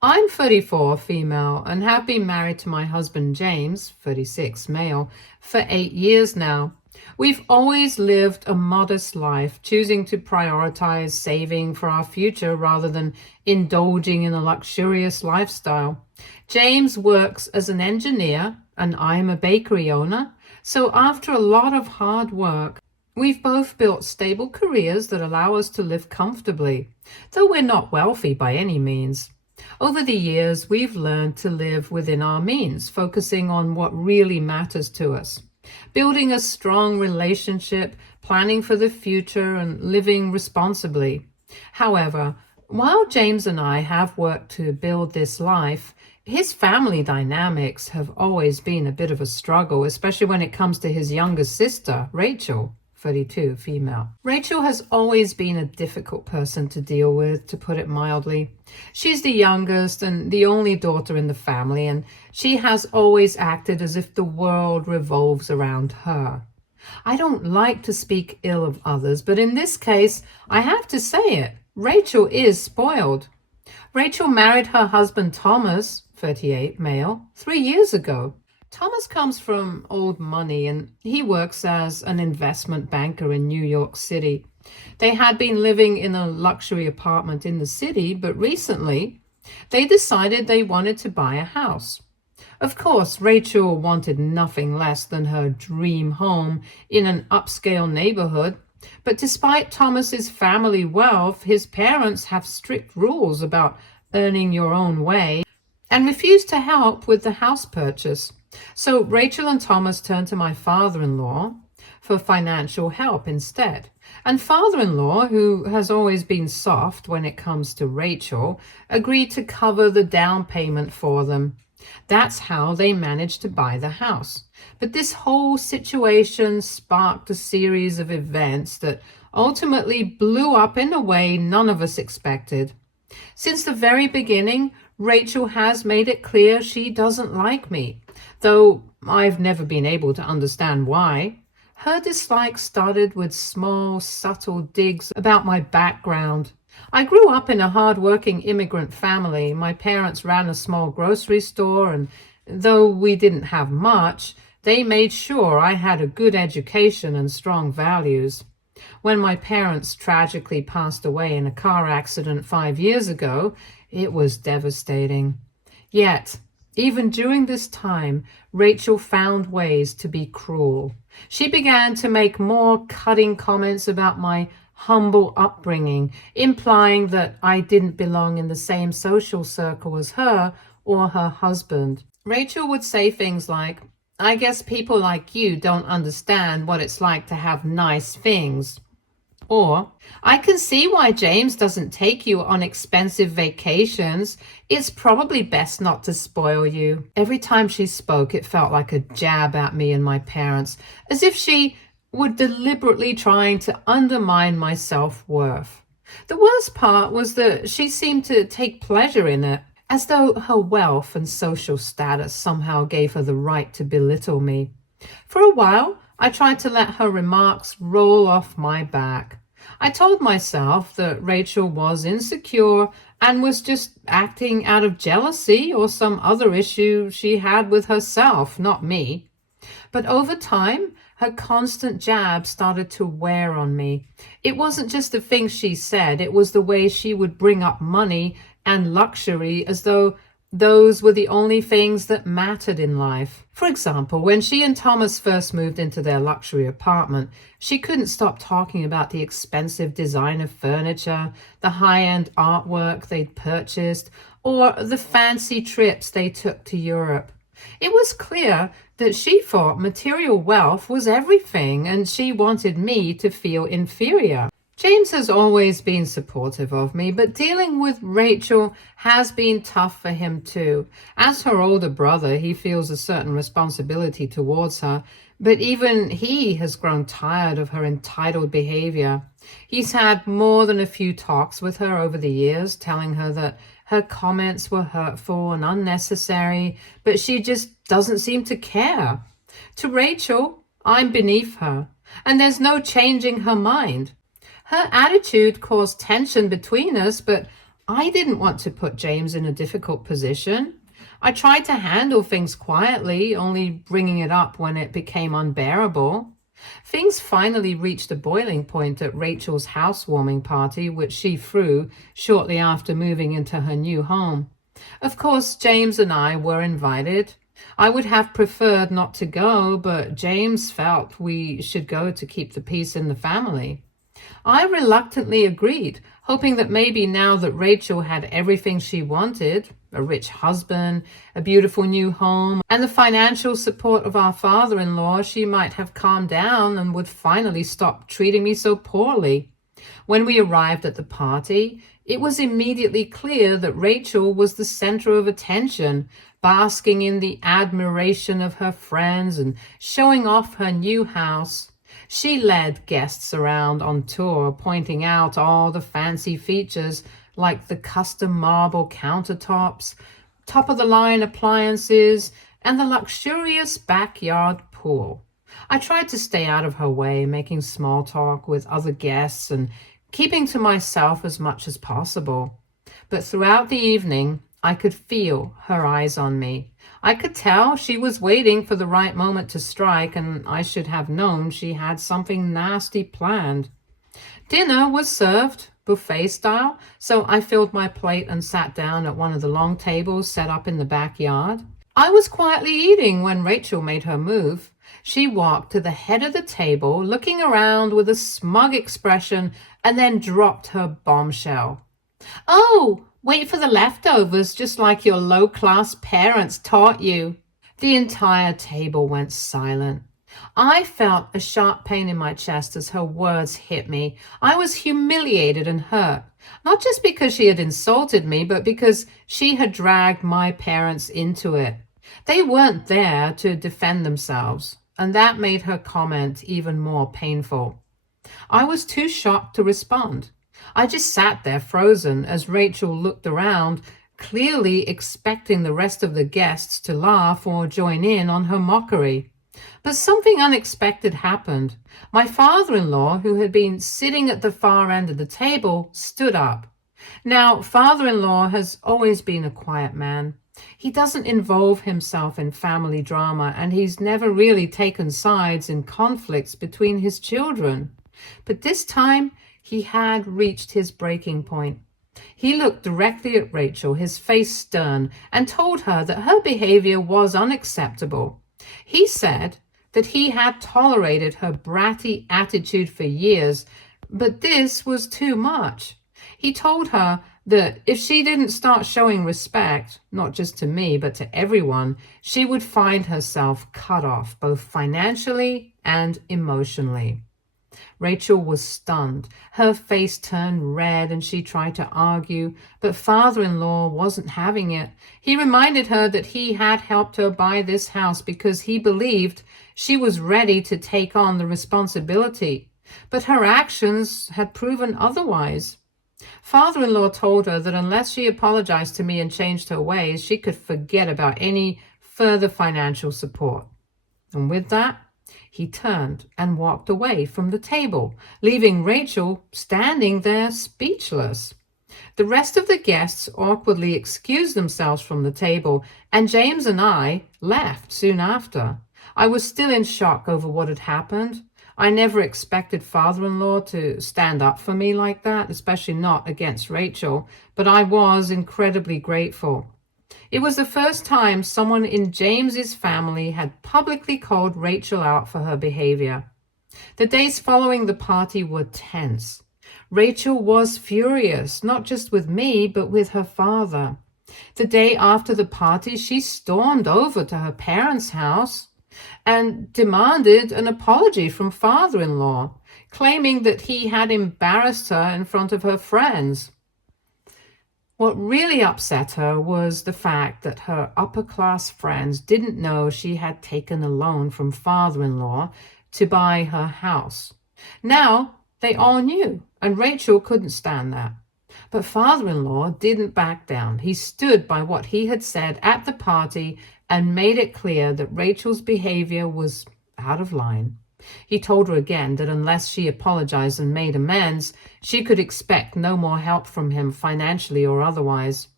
I'm 34, female, and have been married to my husband James, 36, male, for 8 years now. We've always lived a modest life, choosing to prioritize saving for our future rather than indulging in a luxurious lifestyle. James works as an engineer, and I'm a bakery owner. So after a lot of hard work, we've both built stable careers that allow us to live comfortably, though we're not wealthy by any means. Over the years, we've learned to live within our means, focusing on what really matters to us, building a strong relationship, planning for the future, and living responsibly. However, while James and I have worked to build this life, his family dynamics have always been a bit of a struggle, especially when it comes to his younger sister, Rachel. 32, female. Rachel has always been a difficult person to deal with, to put it mildly. She's the youngest and the only daughter in the family, and she has always acted as if the world revolves around her. I don't like to speak ill of others, but in this case, I have to say it. Rachel is spoiled. Rachel married her husband Thomas, 38, male, 3 years ago. Thomas comes from old money and he works as an investment banker in New York City. They had been living in a luxury apartment in the city, but recently they decided they wanted to buy a house. Of course, Rachel wanted nothing less than her dream home in an upscale neighborhood. But despite Thomas's family wealth, his parents have strict rules about earning your own way and refuse to help with the house purchase. So Rachel and Thomas turned to my father-in-law for financial help instead. And father-in-law, who has always been soft when it comes to Rachel, agreed to cover the down payment for them. That's how they managed to buy the house. But this whole situation sparked a series of events that ultimately blew up in a way none of us expected. Since the very beginning, Rachel has made it clear she doesn't like me, though I've never been able to understand why. Her dislike started with small, subtle digs about my background. I grew up in a hard-working immigrant family. My parents ran a small grocery store, and though we didn't have much, they made sure I had a good education and strong values. When my parents tragically passed away in a car accident 5 years ago, it was devastating. Yet, even during this time, Rachel found ways to be cruel. She began to make more cutting comments about my humble upbringing, implying that I didn't belong in the same social circle as her or her husband. Rachel would say things like, "I guess people like you don't understand what it's like to have nice things." Or, "I can see why James doesn't take you on expensive vacations. It's probably best not to spoil you." Every time she spoke, it felt like a jab at me and my parents, as if she were deliberately trying to undermine my self-worth. The worst part was that she seemed to take pleasure in it, as though her wealth and social status somehow gave her the right to belittle me. For a while, I tried to let her remarks roll off my back. I told myself that Rachel was insecure and was just acting out of jealousy or some other issue she had with herself, not me. But over time, her constant jabs started to wear on me. It wasn't just the things she said, it was the way she would bring up money and luxury as though those were the only things that mattered in life. For example, when she and Thomas first moved into their luxury apartment, she couldn't stop talking about the expensive designer furniture, the high-end artwork they'd purchased, or the fancy trips they took to Europe. It was clear that she thought material wealth was everything, and she wanted me to feel inferior. James has always been supportive of me, but dealing with Rachel has been tough for him too. As her older brother, he feels a certain responsibility towards her, but even he has grown tired of her entitled behavior. He's had more than a few talks with her over the years, telling her that her comments were hurtful and unnecessary, but she just doesn't seem to care. To Rachel, I'm beneath her, and there's no changing her mind. Her attitude caused tension between us, but I didn't want to put James in a difficult position. I tried to handle things quietly, only bringing it up when it became unbearable. Things finally reached a boiling point at Rachel's housewarming party, which she threw shortly after moving into her new home. Of course, James and I were invited. I would have preferred not to go, but James felt we should go to keep the peace in the family. I reluctantly agreed, hoping that maybe now that Rachel had everything she wanted, a rich husband, a beautiful new home, and the financial support of our father-in-law, she might have calmed down and would finally stop treating me so poorly. When we arrived at the party, it was immediately clear that Rachel was the center of attention, basking in the admiration of her friends and showing off her new house. She led guests around on tour, pointing out all the fancy features like the custom marble countertops, top-of-the-line appliances, and the luxurious backyard pool. I tried to stay out of her way, making small talk with other guests and keeping to myself as much as possible. But throughout the evening, I could feel her eyes on me. I could tell she was waiting for the right moment to strike, and I should have known she had something nasty planned. Dinner was served, buffet style, so I filled my plate and sat down at one of the long tables set up in the backyard. I was quietly eating when Rachel made her move. She walked to the head of the table, looking around with a smug expression, and then dropped her bombshell. "Oh, wait for the leftovers, just like your low-class parents taught you." The entire table went silent. I felt a sharp pain in my chest as her words hit me. I was humiliated and hurt, not just because she had insulted me, but because she had dragged my parents into it. They weren't there to defend themselves, and that made her comment even more painful. I was too shocked to respond. I just sat there frozen as Rachel looked around, clearly expecting the rest of the guests to laugh or join in on her mockery. But something unexpected happened. My father-in-law, who had been sitting at the far end of the table, stood up. Now, father-in-law has always been a quiet man. He doesn't involve himself in family drama, and he's never really taken sides in conflicts between his children. But this time, he had reached his breaking point. He looked directly at Rachel, his face stern, and told her that her behavior was unacceptable. He said that he had tolerated her bratty attitude for years, but this was too much. He told her that if she didn't start showing respect, not just to me, but to everyone, she would find herself cut off, both financially and emotionally. Rachel was stunned. Her face turned red and she tried to argue, but father-in-law wasn't having it. He reminded her that he had helped her buy this house because he believed she was ready to take on the responsibility, but her actions had proven otherwise. Father-in-law told her that unless she apologized to me and changed her ways, she could forget about any further financial support. And with that, he turned and walked away from the table, leaving Rachel standing there speechless. The rest of the guests awkwardly excused themselves from the table, and James and I left soon after. I was still in shock over what had happened. I never expected father-in-law to stand up for me like that, especially not against Rachel, but I was incredibly grateful. It was the first time someone in James's family had publicly called Rachel out for her behavior. The days following the party were tense. Rachel was furious, not just with me, but with her father. The day after the party, she stormed over to her parents' house and demanded an apology from father-in-law, claiming that he had embarrassed her in front of her friends. What really upset her was the fact that her upper-class friends didn't know she had taken a loan from father-in-law to buy her house. Now they all knew, and Rachel couldn't stand that. But father-in-law didn't back down. He stood by what he had said at the party and made it clear that Rachel's behavior was out of line. He told her again that unless she apologized and made amends, she could expect no more help from him financially or otherwise.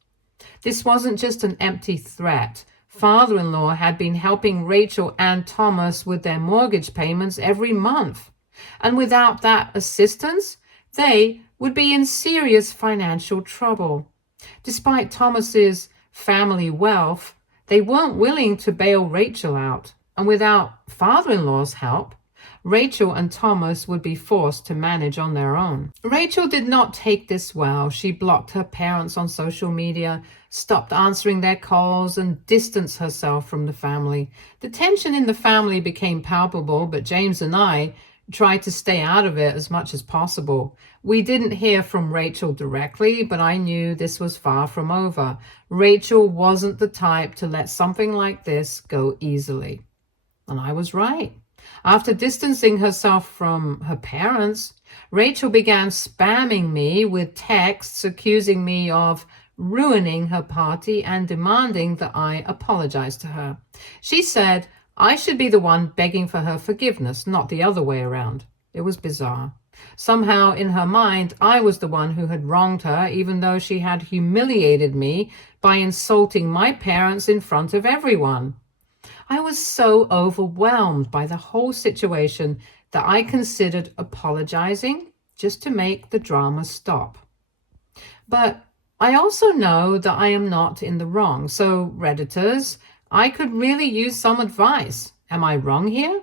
This wasn't just an empty threat. Father-in-law had been helping Rachel and Thomas with their mortgage payments every month. And without that assistance, they would be in serious financial trouble. Despite Thomas's family wealth, they weren't willing to bail Rachel out. And without father-in-law's help, Rachel and Thomas would be forced to manage on their own. Rachel did not take this well. She blocked her parents on social media, stopped answering their calls, and distanced herself from the family. The tension in the family became palpable, but James and I tried to stay out of it as much as possible. We didn't hear from Rachel directly, but I knew this was far from over. Rachel wasn't the type to let something like this go easily. And I was right. After distancing herself from her parents, Rachel began spamming me with texts accusing me of ruining her party and demanding that I apologize to her. She said I should be the one begging for her forgiveness, not the other way around. It was bizarre. Somehow, in her mind, I was the one who had wronged her, even though she had humiliated me by insulting my parents in front of everyone. I was so overwhelmed by the whole situation that I considered apologizing just to make the drama stop. But I also know that I am not in the wrong. So, Redditors, I could really use some advice. Am I wrong here?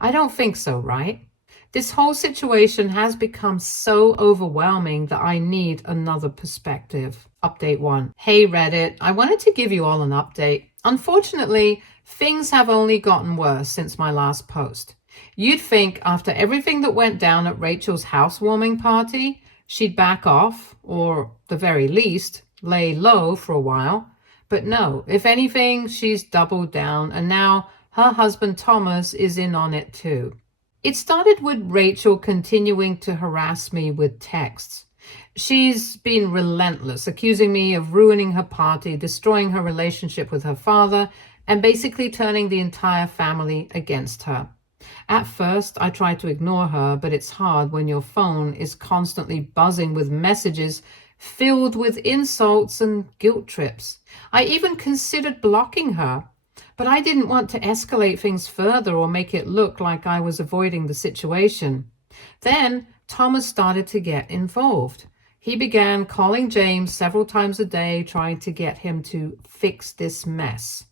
I don't think so, right? This whole situation has become so overwhelming that I need another perspective. Update 1. Hey Reddit, I wanted to give you all an update. Unfortunately, things have only gotten worse since my last post. You'd think after everything that went down at Rachel's housewarming party, she'd back off, or the very least, lay low for a while. But no, if anything, she's doubled down, and now her husband Thomas is in on it too. It started with Rachel continuing to harass me with texts. She's been relentless, accusing me of ruining her party, destroying her relationship with her father, and basically turning the entire family against her. At first, I tried to ignore her, but it's hard when your phone is constantly buzzing with messages filled with insults and guilt trips. I even considered blocking her, but I didn't want to escalate things further or make it look like I was avoiding the situation. Then Thomas started to get involved. He began calling James several times a day, trying to get him to fix this mess.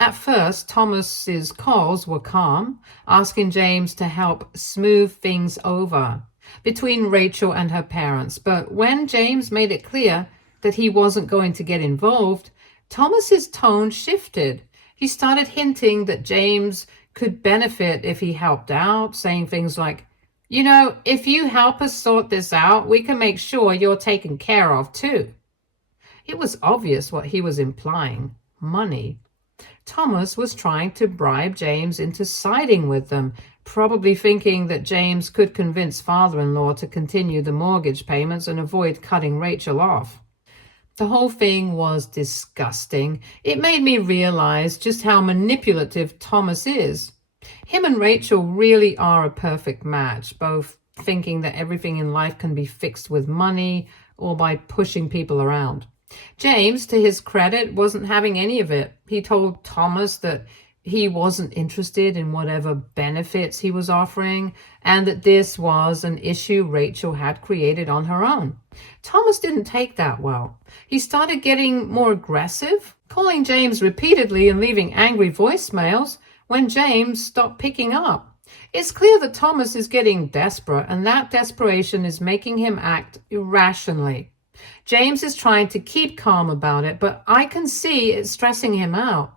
At first, Thomas's calls were calm, asking James to help smooth things over between Rachel and her parents. But when James made it clear that he wasn't going to get involved, Thomas's tone shifted. He started hinting that James could benefit if he helped out, saying things like, if you help us sort this out, we can make sure you're taken care of too. It was obvious what he was implying: money. Thomas was trying to bribe James into siding with them, probably thinking that James could convince father-in-law to continue the mortgage payments and avoid cutting Rachel off. The whole thing was disgusting. It made me realize just how manipulative Thomas is. Him and Rachel really are a perfect match, both thinking that everything in life can be fixed with money or by pushing people around. James, to his credit, wasn't having any of it. He told Thomas that he wasn't interested in whatever benefits he was offering, and that this was an issue Rachel had created on her own. Thomas didn't take that well. He started getting more aggressive, calling James repeatedly and leaving angry voicemails when James stopped picking up. It's clear that Thomas is getting desperate, and that desperation is making him act irrationally. James is trying to keep calm about it, but I can see it's stressing him out.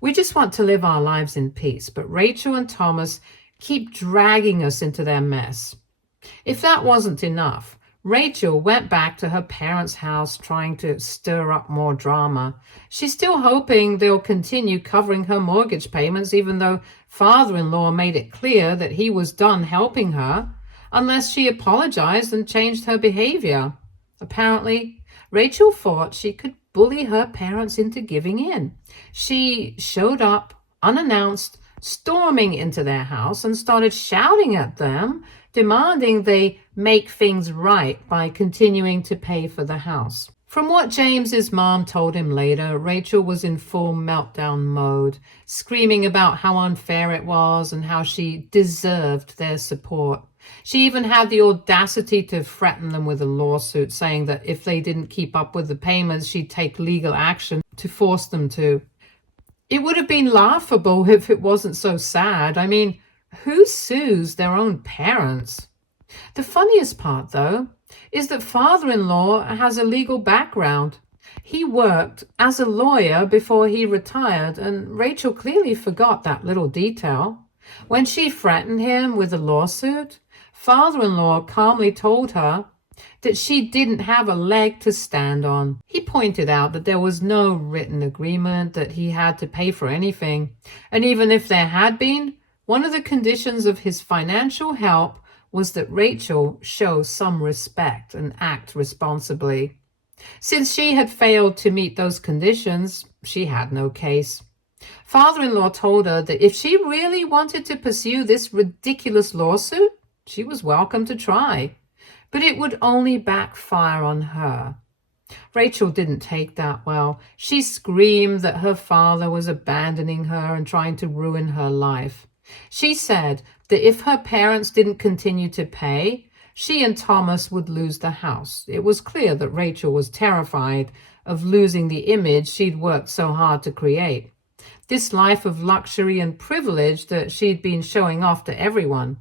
We just want to live our lives in peace, but Rachel and Thomas keep dragging us into their mess. If that wasn't enough, Rachel went back to her parents' house trying to stir up more drama. She's still hoping they'll continue covering her mortgage payments, even though father-in-law made it clear that he was done helping her, unless she apologized and changed her behavior. Apparently, Rachel thought she could bully her parents into giving in. She showed up unannounced storming into their house and started shouting at them, demanding they make things right by continuing to pay for the house. From what James's mom told him later, Rachel was in full meltdown mode, screaming about how unfair it was and how she deserved their support. She even had the audacity to threaten them with a lawsuit, saying that if they didn't keep up with the payments, she'd take legal action to force them to. It would have been laughable if it wasn't so sad. I mean, who sues their own parents? The funniest part, though, is that father-in-law has a legal background. He worked as a lawyer before he retired, and Rachel clearly forgot that little detail. When she threatened him with a lawsuit, father-in-law calmly told her that she didn't have a leg to stand on. He pointed out that there was no written agreement that he had to pay for anything, and even if there had been, one of the conditions of his financial help was that Rachel show some respect and act responsibly. Since she had failed to meet those conditions, she had no case. Father-in-law told her that if she really wanted to pursue this ridiculous lawsuit, she was welcome to try, but it would only backfire on her. Rachel didn't take that well. She screamed that her father was abandoning her and trying to ruin her life. She said that if her parents didn't continue to pay, she and Thomas would lose the house. It was clear that Rachel was terrified of losing the image she'd worked so hard to create. This life of luxury and privilege that she'd been showing off to everyone.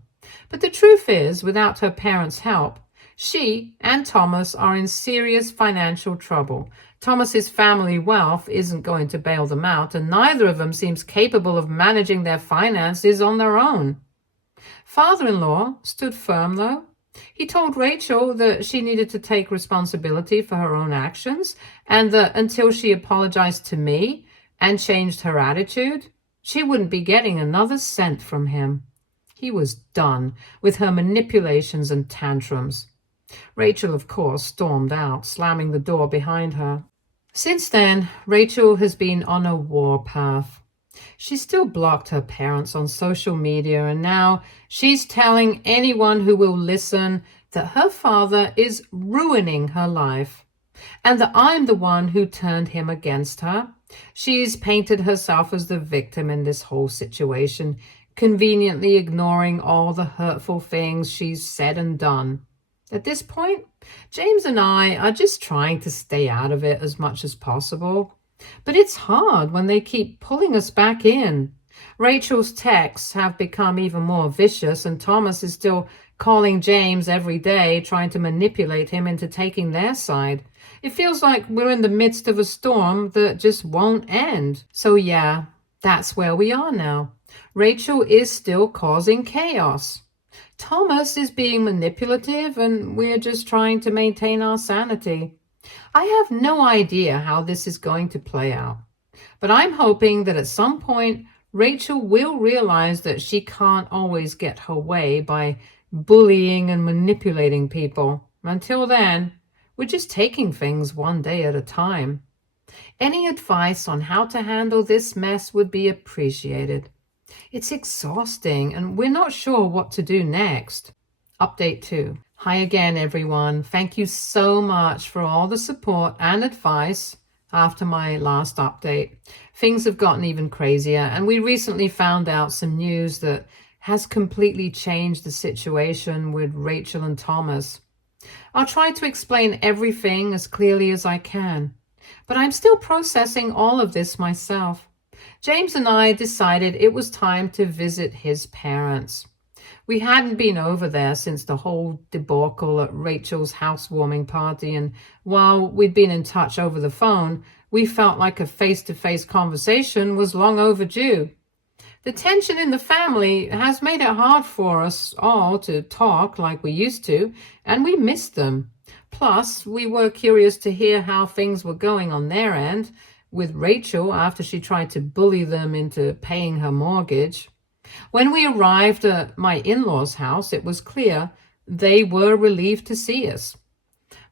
But the truth is, without her parents' help, she and Thomas are in serious financial trouble. Thomas's family wealth isn't going to bail them out, and neither of them seems capable of managing their finances on their own. Father-in-law stood firm, though. He told Rachel that she needed to take responsibility for her own actions, and that until she apologized to me and changed her attitude, she wouldn't be getting another cent from him. He was done with her manipulations and tantrums. Rachel, of course, stormed out, slamming the door behind her. Since then, Rachel has been on a warpath. She still blocked her parents on social media, and now she's telling anyone who will listen that her father is ruining her life, and that I'm the one who turned him against her. She's painted herself as the victim in this whole situation, conveniently ignoring all the hurtful things she's said and done. At this point, James and I are just trying to stay out of it as much as possible. But it's hard when they keep pulling us back in. Rachel's texts have become even more vicious, and Thomas is still calling James every day, trying to manipulate him into taking their side. It feels like we're in the midst of a storm that just won't end. So yeah, that's where we are now. Rachel is still causing chaos. Thomas is being manipulative, and we're just trying to maintain our sanity. I have no idea how this is going to play out, but I'm hoping that at some point Rachel will realize that she can't always get her way by bullying and manipulating people. Until then, we're just taking things one day at a time. Any advice on how to handle this mess would be appreciated. It's exhausting, and we're not sure what to do next. Update 2. Hi again, everyone. Thank you so much for all the support and advice after my last update. Things have gotten even crazier, and we recently found out some news that has completely changed the situation with Rachel and Thomas. I'll try to explain everything as clearly as I can, but I'm still processing all of this myself. James and I decided it was time to visit his parents. We hadn't been over there since the whole debacle at Rachel's housewarming party, and while we'd been in touch over the phone, we felt like a face-to-face conversation was long overdue. The tension in the family has made it hard for us all to talk like we used to, and we missed them. Plus, we were curious to hear how things were going on their end with Rachel after she tried to bully them into paying her mortgage. When we arrived at my in-laws' house, it was clear they were relieved to see us.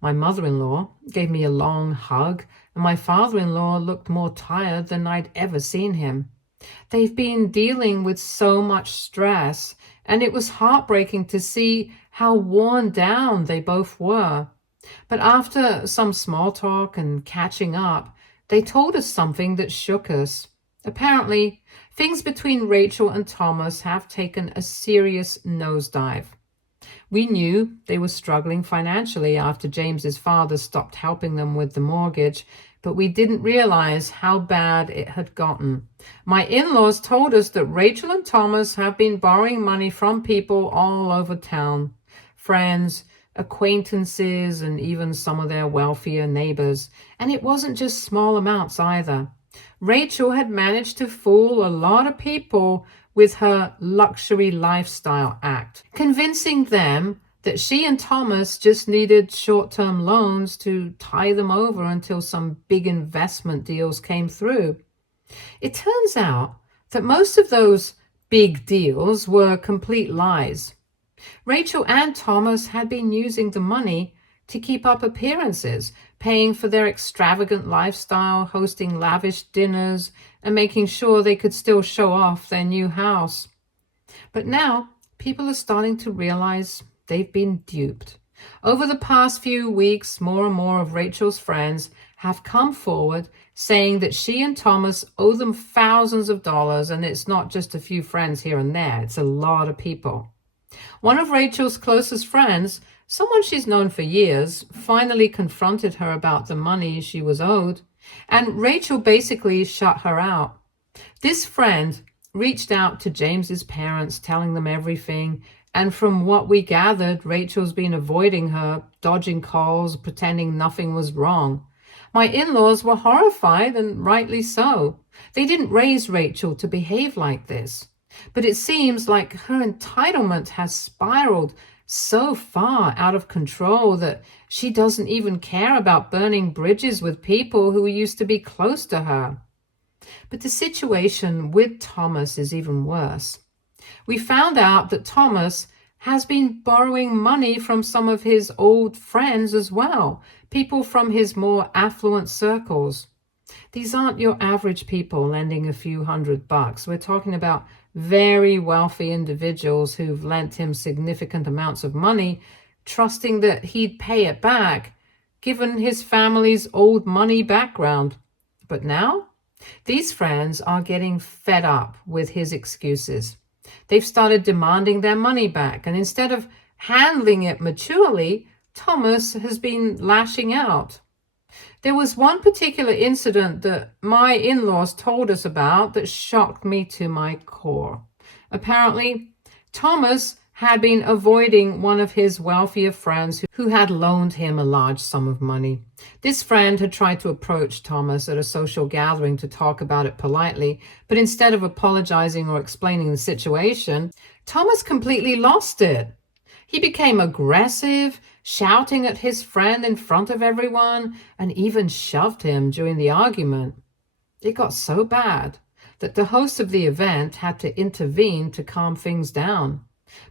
My mother-in-law gave me a long hug, and my father-in-law looked more tired than I'd ever seen him. They've been dealing with so much stress, and it was heartbreaking to see how worn down they both were. But after some small talk and catching up, they told us something that shook us. Apparently, things between Rachel and Thomas have taken a serious nosedive. We knew they were struggling financially after James's father stopped helping them with the mortgage, but we didn't realize how bad it had gotten. My in-laws told us that Rachel and Thomas have been borrowing money from people all over town, friends, acquaintances, and even some of their wealthier neighbors. And it wasn't just small amounts either. Rachel had managed to fool a lot of people with her luxury lifestyle act, convincing them that she and Thomas just needed short-term loans to tie them over until some big investment deals came through. It turns out that most of those big deals were complete lies. Rachel and Thomas had been using the money to keep up appearances, paying for their extravagant lifestyle, hosting lavish dinners, and making sure they could still show off their new house. But now, people are starting to realize they've been duped. Over the past few weeks, more and more of Rachel's friends have come forward saying that she and Thomas owe them thousands of dollars, and it's not just a few friends here and there, it's a lot of people. One of Rachel's closest friends, someone she's known for years, finally confronted her about the money she was owed, and Rachel basically shut her out. This friend reached out to James's parents, telling them everything, and from what we gathered, Rachel's been avoiding her, dodging calls, pretending nothing was wrong. My in-laws were horrified, and rightly so. They didn't raise Rachel to behave like this. But it seems like her entitlement has spiraled so far out of control that she doesn't even care about burning bridges with people who used to be close to her. But the situation with Thomas is even worse. We found out that Thomas has been borrowing money from some of his old friends as well, people from his more affluent circles. These aren't your average people lending a few $100. We're talking about very wealthy individuals who've lent him significant amounts of money, trusting that he'd pay it back, given his family's old money background. But now, these friends are getting fed up with his excuses. They've started demanding their money back, and instead of handling it maturely, Thomas has been lashing out. There was one particular incident that my in-laws told us about that shocked me to my core. Apparently, Thomas had been avoiding one of his wealthier friends who had loaned him a large sum of money. This friend had tried to approach Thomas at a social gathering to talk about it politely, but instead of apologizing or explaining the situation, Thomas completely lost it. He became aggressive, shouting at his friend in front of everyone, and even shoved him during the argument. It got so bad that the host of the event had to intervene to calm things down.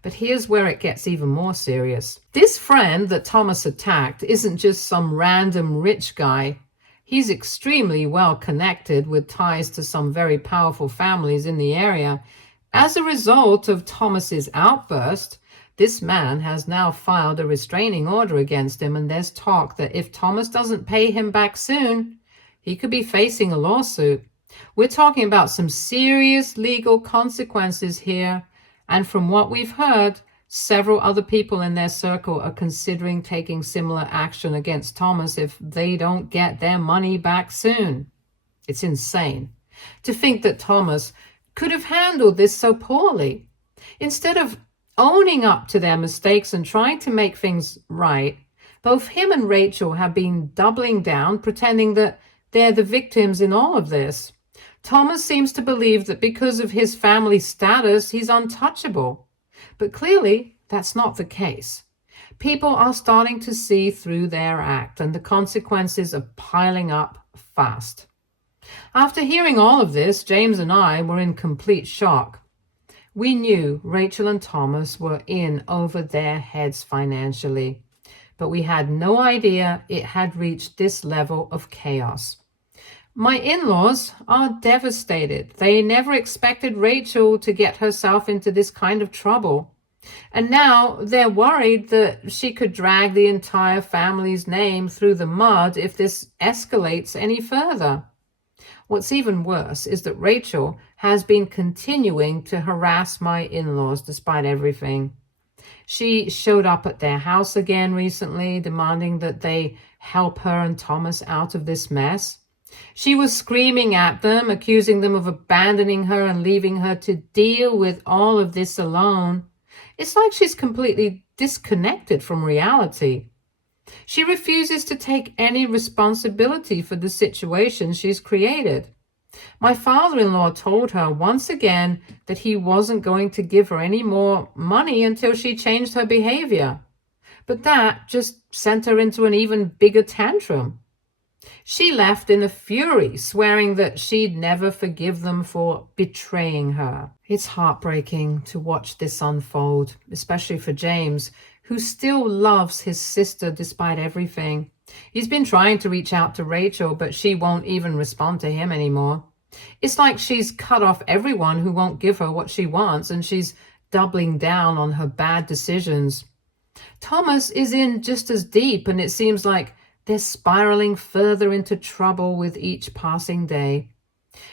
But here's where it gets even more serious. This friend that Thomas attacked isn't just some random rich guy. He's extremely well connected with ties to some very powerful families in the area. As a result of Thomas's outburst, this man has now filed a restraining order against him, and there's talk that if Thomas doesn't pay him back soon, he could be facing a lawsuit. We're talking about some serious legal consequences here, and from what we've heard, several other people in their circle are considering taking similar action against Thomas if they don't get their money back soon. It's insane to think that Thomas could have handled this so poorly. Instead of owning up to their mistakes and trying to make things right, both him and Rachel have been doubling down, pretending that they're the victims in all of this. Thomas seems to believe that because of his family status, he's untouchable. But clearly, that's not the case. People are starting to see through their act, and the consequences are piling up fast. After hearing all of this, James and I were in complete shock. We knew Rachel and Thomas were in over their heads financially, but we had no idea it had reached this level of chaos. My in-laws are devastated. They never expected Rachel to get herself into this kind of trouble. And now they're worried that she could drag the entire family's name through the mud if this escalates any further. What's even worse is that Rachel has been continuing to harass my in-laws despite everything. She showed up at their house again recently, demanding that they help her and Thomas out of this mess. She was screaming at them, accusing them of abandoning her and leaving her to deal with all of this alone. It's like she's completely disconnected from reality. She refuses to take any responsibility for the situation she's created. My father-in-law told her once again that he wasn't going to give her any more money until she changed her behavior. But that just sent her into an even bigger tantrum. She left in a fury, swearing that she'd never forgive them for betraying her. It's heartbreaking to watch this unfold, especially for James, who still loves his sister despite everything. He's been trying to reach out to Rachel, but she won't even respond to him anymore. It's like she's cut off everyone who won't give her what she wants, and she's doubling down on her bad decisions. Thomas is in just as deep, and it seems like they're spiraling further into trouble with each passing day.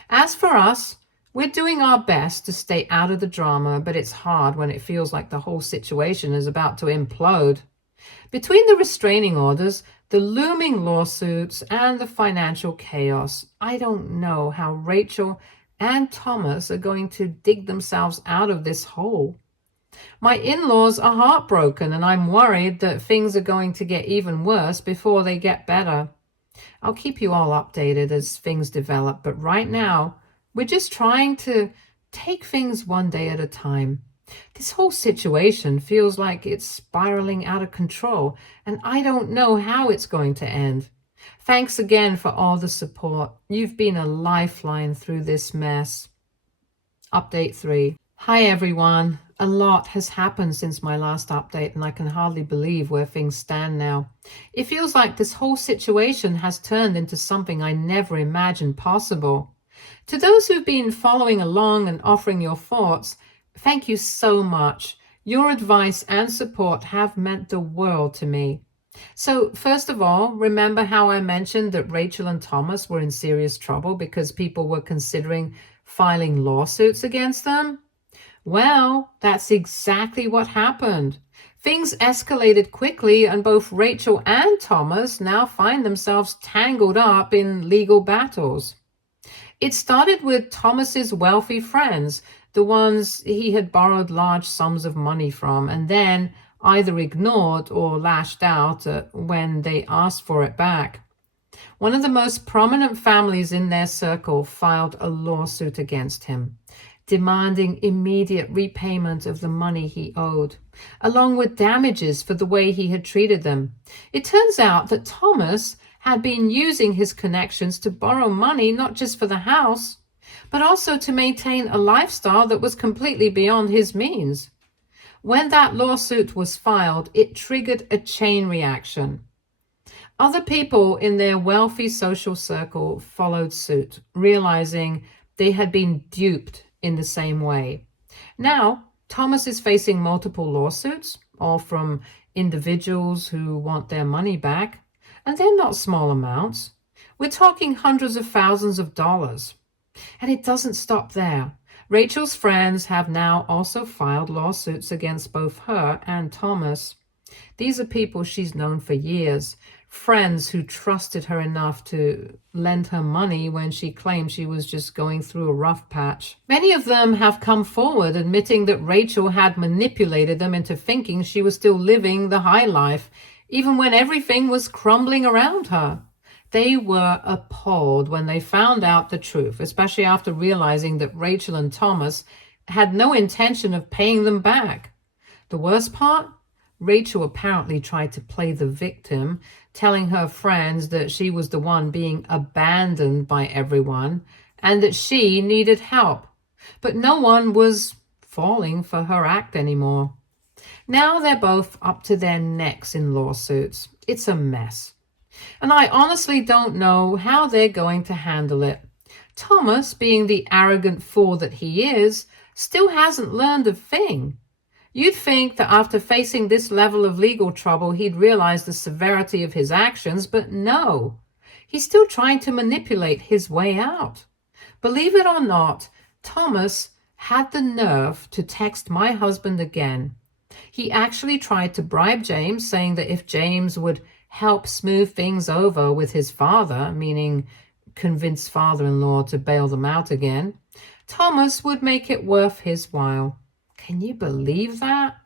As for us, we're doing our best to stay out of the drama, but it's hard when it feels like the whole situation is about to implode. Between the restraining orders, the looming lawsuits, and the financial chaos, I don't know how Rachel and Thomas are going to dig themselves out of this hole. My in-laws are heartbroken, and I'm worried that things are going to get even worse before they get better. I'll keep you all updated as things develop, but right now, we're just trying to take things one day at a time. This whole situation feels like it's spiraling out of control, and I don't know how it's going to end. Thanks again for all the support. You've been a lifeline through this mess. Update 3. Hi everyone. A lot has happened since my last update, and I can hardly believe where things stand now. It feels like this whole situation has turned into something I never imagined possible. To those who've been following along and offering your thoughts, thank you so much. Your advice and support have meant the world to me. So first of all, remember how I mentioned that Rachel and Thomas were in serious trouble because people were considering filing lawsuits against them? Well, that's exactly what happened. Things escalated quickly, and both Rachel and Thomas now find themselves tangled up in legal battles. It started with Thomas's wealthy friends, the ones he had borrowed large sums of money from, and then either ignored or lashed out when they asked for it back. One of the most prominent families in their circle filed a lawsuit against him, demanding immediate repayment of the money he owed, along with damages for the way he had treated them. It turns out that Thomas had been using his connections to borrow money not just for the house, but also to maintain a lifestyle that was completely beyond his means. When that lawsuit was filed, it triggered a chain reaction. Other people in their wealthy social circle followed suit, realizing they had been duped in the same way. Now, Thomas is facing multiple lawsuits, all from individuals who want their money back, and they're not small amounts. We're talking hundreds of thousands of dollars. And it doesn't stop there. Rachel's friends have now also filed lawsuits against both her and Thomas. These are people she's known for years, friends who trusted her enough to lend her money when she claimed she was just going through a rough patch. Many of them have come forward admitting that Rachel had manipulated them into thinking she was still living the high life, even when everything was crumbling around her. They were appalled when they found out the truth, especially after realizing that Rachel and Thomas had no intention of paying them back. The worst part? Rachel apparently tried to play the victim, telling her friends that she was the one being abandoned by everyone and that she needed help. But no one was falling for her act anymore. Now they're both up to their necks in lawsuits. It's a mess. And I honestly don't know how they're going to handle it. Thomas, being the arrogant fool that he is, still hasn't learned a thing. You'd think that after facing this level of legal trouble, he'd realize the severity of his actions, but no. He's still trying to manipulate his way out. Believe it or not, Thomas had the nerve to text my husband again. He actually tried to bribe James, saying that if James would help smooth things over with his father, meaning convince father-in-law to bail them out again, Thomas would make it worth his while. Can you believe that?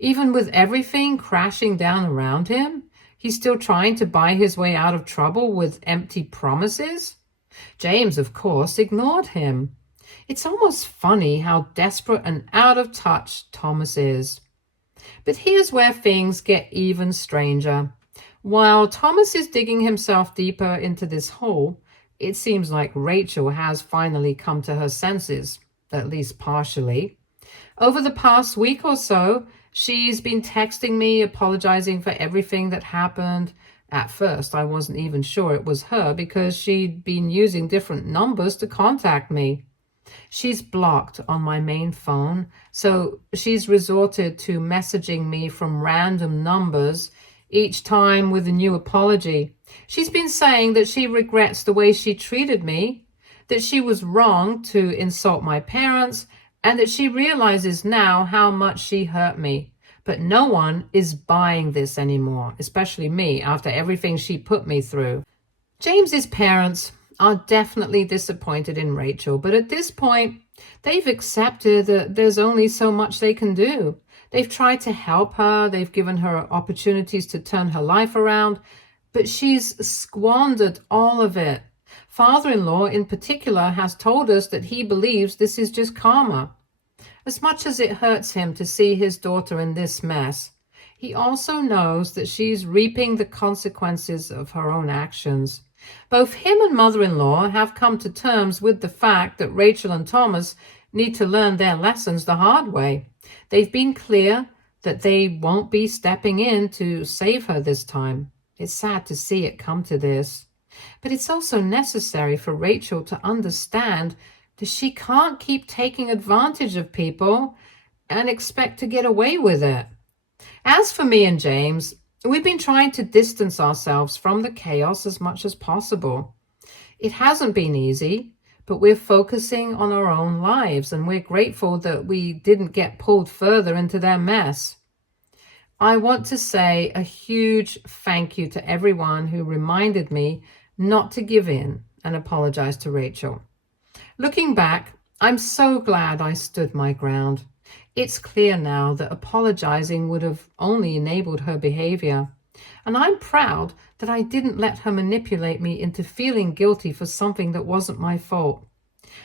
Even with everything crashing down around him, he's still trying to buy his way out of trouble with empty promises? James, of course, ignored him. It's almost funny how desperate and out of touch Thomas is. But here's where things get even stranger. While Thomas is digging himself deeper into this hole, it seems like Rachel has finally come to her senses, at least partially. Over the past week or so, she's been texting me, apologizing for everything that happened. At first, I wasn't even sure it was her because she'd been using different numbers to contact me. She's blocked on my main phone, so she's resorted to messaging me from random numbers, each time with a new apology. She's been saying that she regrets the way she treated me, that she was wrong to insult my parents, and that she realizes now how much she hurt me. But no one is buying this anymore, especially me, after everything she put me through. James's parents are definitely disappointed in Rachel, but at this point, they've accepted that there's only so much they can do. They've tried to help her, they've given her opportunities to turn her life around, but she's squandered all of it. Father-in-law in particular has told us that he believes this is just karma. As much as it hurts him to see his daughter in this mess, he also knows that she's reaping the consequences of her own actions. Both him and mother-in-law have come to terms with the fact that Rachel and Thomas need to learn their lessons the hard way. They've been clear that they won't be stepping in to save her this time. It's sad to see it come to this. But it's also necessary for Rachel to understand that she can't keep taking advantage of people and expect to get away with it. As for me and James, we've been trying to distance ourselves from the chaos as much as possible. It hasn't been easy, but we're focusing on our own lives, and we're grateful that we didn't get pulled further into their mess. I want to say a huge thank you to everyone who reminded me not to give in and apologize to Rachel. Looking back, I'm so glad I stood my ground. It's clear now that apologizing would have only enabled her behavior. And I'm proud that I didn't let her manipulate me into feeling guilty for something that wasn't my fault.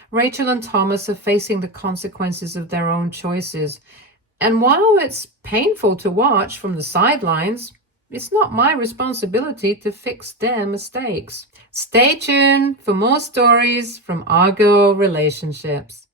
Rachel and Thomas are facing the consequences of their own choices. And while it's painful to watch from the sidelines, it's not my responsibility to fix their mistakes. Stay tuned for more stories from our girl relationships.